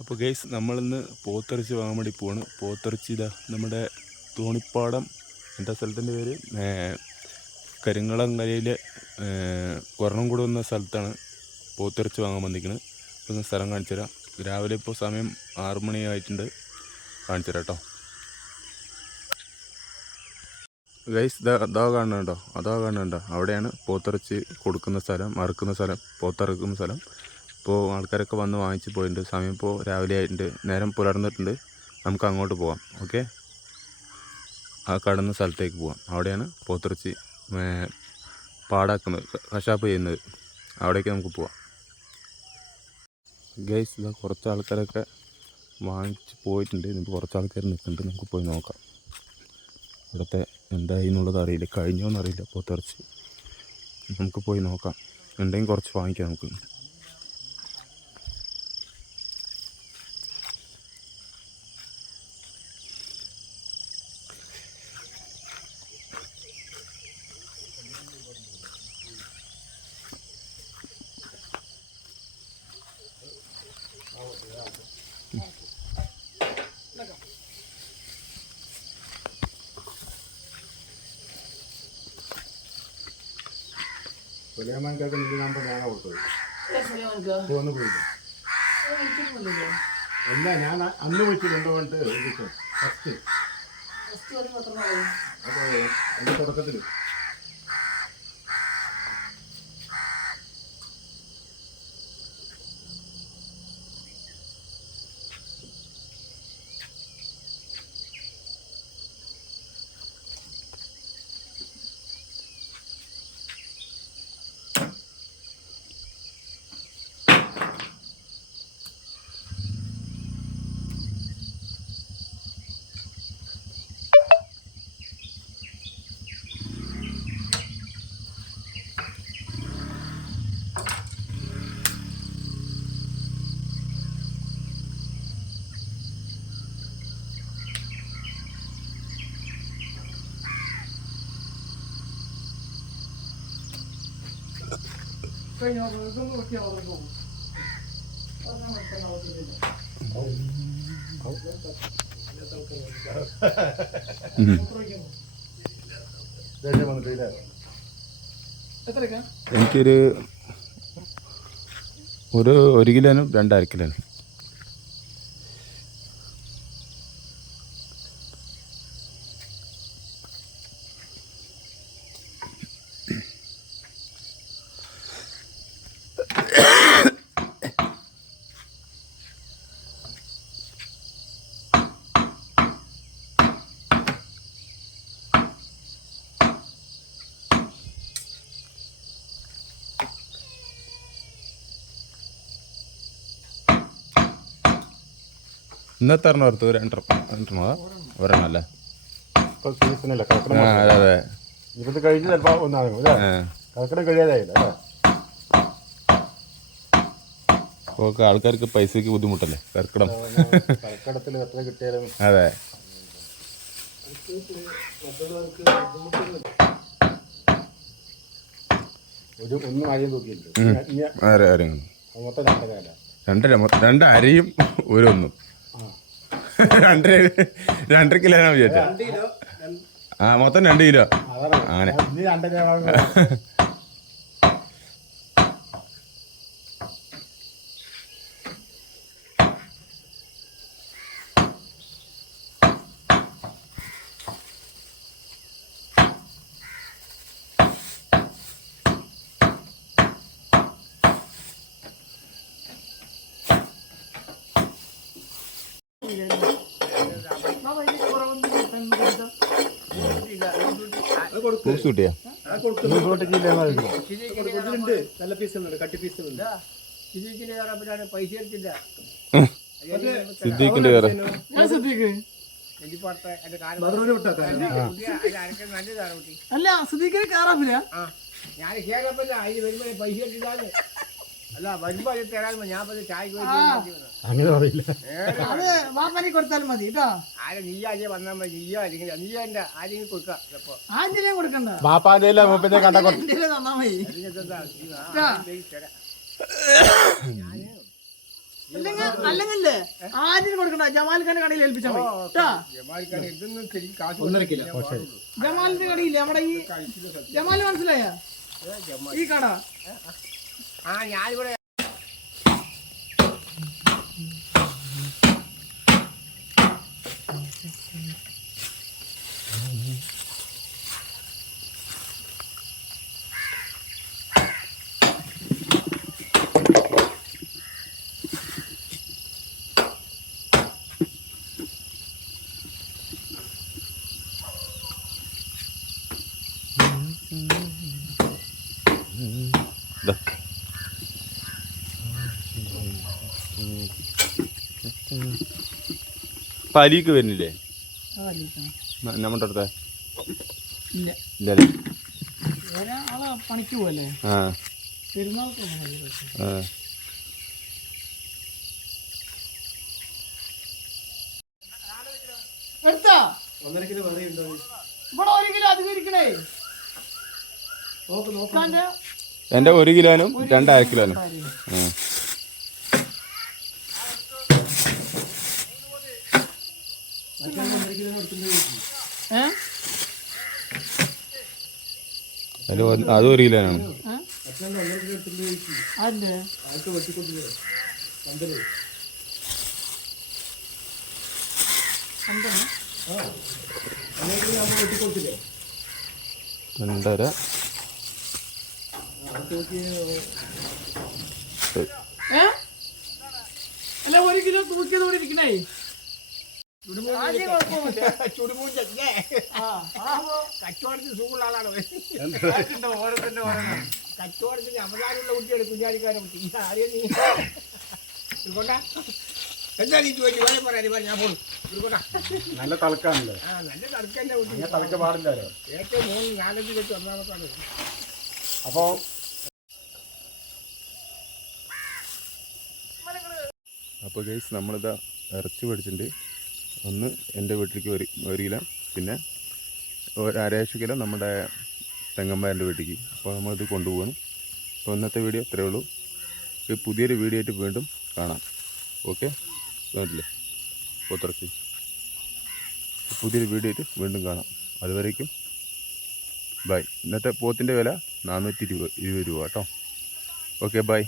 അപ്പോൾ ഗൈസ് നമ്മളിന്ന് പോത്തിറച്ചി വാങ്ങാൻ വേണ്ടി പോവാണ്. പോത്തിറച്ചി ഇതാ നമ്മുടെ തോണിപ്പാടം എന്താ സ്ഥലത്തിന്റെ പേര്. ഏ, കരിങ്ങളങ്കരയിലെ കൂടെ എന്ന സ്ഥലത്താണ് പോത്തിറച്ചി വാങ്ങാൻ വന്നിരിക്കുന്നത് അപ്പോൾ ഒന്ന് സ്ഥലം കാണിച്ചു തരാം. രാവിലെ ഇപ്പോൾ സമയം ആറ് മണി ആയിട്ടുണ്ട്. കാണിച്ചു തരാം കേട്ടോ ഗൈസ് ഇതാ അതാ കാണുന്നുണ്ടോ? അതാ കാണുന്നുണ്ടോ? അവിടെയാണ് പോത്തിറച്ചി കൊടുക്കുന്ന സ്ഥലം അറുക്കുന്ന സ്ഥലം പോത്തിറക്കുന്ന സ്ഥലം. ഇപ്പോൾ ആൾക്കാരൊക്കെ വന്ന് വാങ്ങിച്ച് പോയിട്ടുണ്ട് സമയം ഇപ്പോൾ രാവിലെ ആയിട്ടുണ്ട്. നേരം പുലർന്നിട്ടുണ്ട്. നമുക്ക് അങ്ങോട്ട് പോകാം ഓക്കെ? ആ കടന്ന സ്ഥലത്തേക്ക് പോകാം അവിടെയാണ് പോത്തിറച്ചി പാടാക്കുന്നത് കശാപ്പ് ചെയ്യുന്നത്. അവിടേക്ക് നമുക്ക് പോവാം. ഗൈസ് ഇതാ കുറച്ച് ആൾക്കാരൊക്കെ വാങ്ങിച്ച് പോയിട്ടുണ്ട്. ഇനിയിപ്പോൾ കുറച്ച് ആൾക്കാർ നിൽക്കുന്നുണ്ട്. നമുക്ക് പോയി നോക്കാം. ഇവിടുത്തെ എന്തായി എന്നുള്ളത് അറിയില്ല. കഴിഞ്ഞോന്നറിയില്ല പോത്തിറച്ചി. നമുക്ക് പോയി നോക്കാം. എന്തെങ്കിലും കുറച്ച് വാങ്ങിക്കാം നമുക്ക്. സുലൈമാൻക്കൊക്കെ നിന്റെ നമ്പർ ഞാനാ കൊടുത്തത് അല്ല ഞാൻ അന്ന് വിളിച്ചിട്ടുണ്ടോ കൊണ്ട് ഫസ്റ്റ് അതെ എന്റെ തുടക്കത്തിൽ എനിക്കൊരു ഒരു ഒരു കിലോനും രണ്ടര കിലോനും. ഇന്നത്തെ ഒരു ഓർത്തു രണ്ടെണ്ണം രണ്ടെണ്ണോ ഒരെണ്ണം അല്ലേ അതെ അതെ. ഇത് കഴിഞ്ഞ് ചിലപ്പോ ഒന്നാകും അല്ലേ? ആ. കറക്കണം കഴിയാതായില്ല? അപ്പോൾ ആൾക്കാർക്ക് പൈസയ്ക്ക് ബുദ്ധിമുട്ടല്ലേ? കർക്കിടം. കർക്കടത്തിൽ എത്ര കിട്ടിയാലും അതെ. ഒരു ഒന്നും രണ്ടര രണ്ടര മൊ- രണ്ട് അരയും ഒരൊന്നും രണ്ടര രണ്ടര വിചാരിച്ച ആ മൊത്തം രണ്ട് കിലോ. അങ്ങനെ ഇനി രണ്ടര ഫ്രൂട്ട്സ് കിട്ടിയാ? ഉണ്ട് നല്ല പീസുണ്ട് കട്ടി പൈസ എടുത്തില്ല. സിദ്ദീഖിന്റെ കാര്യം അല്ല സുധീക്കിന് കയറാമില്ല ആ ഞാൻ കേരളപ്പല്ല അതിന് വരുമ്പോ പൈസ എടുത്തില്ലാന്ന്. അല്ല വരുമ്പോ അത് തരാൻ ഞാൻ പതി ചായക്ക് അങ്ങനെ പറയില്ല അത് വാപ്പനി കൊടുത്താൽ മതി കേട്ടോ. ആരെ നീയാജെ വന്നാൽ മതി. നീയോ അല്ലെങ്കിൽ നീ എന്റെ ആരെങ്കിലും കൊടുക്കാം ചിലപ്പോ. ആന്റിനെയും കൊടുക്കണ്ട. ബാപ്പാന്റെ മൂപ്പന്റെ കണ്ട ആന്റിനെ തന്നാ മതി. ഞാൻ അല്ലെങ്കിൽ അല്ലെങ്കിലേ കൊടുക്കണ്ട. ജമാൽ ഖാന്റെ കടയിൽ ഏൽപ്പിച്ചാൽ മതി. കേട്ടോ. ഒന്നര കിലോ. ജമാലിന്റെ കടയില്ലേ? നമ്മുടെ ഈ ജമാൽ മനസ്സിലായ? ഈ കട. ആ ഞാനിവിടെ ദാ. പലിക്ക് വരുന്നില്ലേ? നമ്മുടെ അടുത്ത പണിക്ക് പോവല്ലേ? ഒന്നര കിലോ വെറുതെ ഇവിടെ ഒരു കിലോ അധികം ഇരിക്കണേ എന്റെ ഒരു കിലോനും രണ്ടര കിലോനും കാര്യം. ആ ഒന്നര കിലോ എടുത്തിട്ട് ഏ? അതിൽ അത് ഒരു കിലോനാണ് ഏ? അച്ഛൻ ഒന്നര കിലോ എടുത്തിട്ട് അതിന്റെ ആൾക്ക് വെട്ടിക്കൊണ്ടില്ലേ പന്തൽ എന്താണ്? ഒന്നര കിലോ നമ്മൾ വെട്ടിക്കൊടുത്തില്ലേ? രണ്ടര? അല്ല ഒരു കിലോ തൂക്കിയതോടെ ഇരിക്കണേ. അതാവുമ്പോ കച്ചവടത്തിന് സുഖമുള്ള ആളാണ് ഓരോരുത്തരുടെ ഓരോന്ന്. കച്ചവടത്തിന് അവതാരമുള്ള കുട്ടിയാണ് കുഞ്ഞാലിക്കാരെ കുട്ടി. ആരെയും നീ. ഇതുകൊണ്ടാ എന്താ നീ ചോദിച്ചു? വേറെ പറയാൻ ഞാൻ പോകും ഇതുകൊണ്ടാ നല്ല തളക്കാണല്ലേ ആ നല്ല തർക്കല്ലേ കുട്ടി. തളക്ക പാടില്ലല്ലോ. ഏറ്റവും മൂന്ന് നാലഞ്ച് വെച്ച് ഒന്നാമത്താണ് അപ്പോൾ അപ്പോൾ ഗൈസ് നമ്മളിതാ ഇറച്ചി മേടിച്ചിട്ടുണ്ട്. ഒന്ന് എന്റെ വീട്ടിലേക്ക് ഒരു ഒരു കിലോ പിന്നെ ഒരു അരയാഴ്ച കിലോ നമ്മുടെ തെങ്ങന്മാരുടെ വീട്ടിലേക്ക്. അപ്പോൾ നമ്മളിത് കൊണ്ടുപോകണം അപ്പോൾ ഇന്നത്തെ വീഡിയോ ഇത്രയേ ഉള്ളൂ. ഈ പുതിയൊരു വീഡിയോ ആയിട്ട് വീണ്ടും കാണാം. ഓക്കെ? വേണ്ടില്ലേ പോത്തിറച്ചി പുതിയൊരു വീഡിയോ ആയിട്ട് വീണ്ടും കാണാം. അതുവരേക്കും ബൈ. ഇന്നത്തെ പോത്തിന്റെ വില നാനൂറ്റി ഇരുപത് ഇരുപത് രൂപ കേട്ടോ. Okay bye.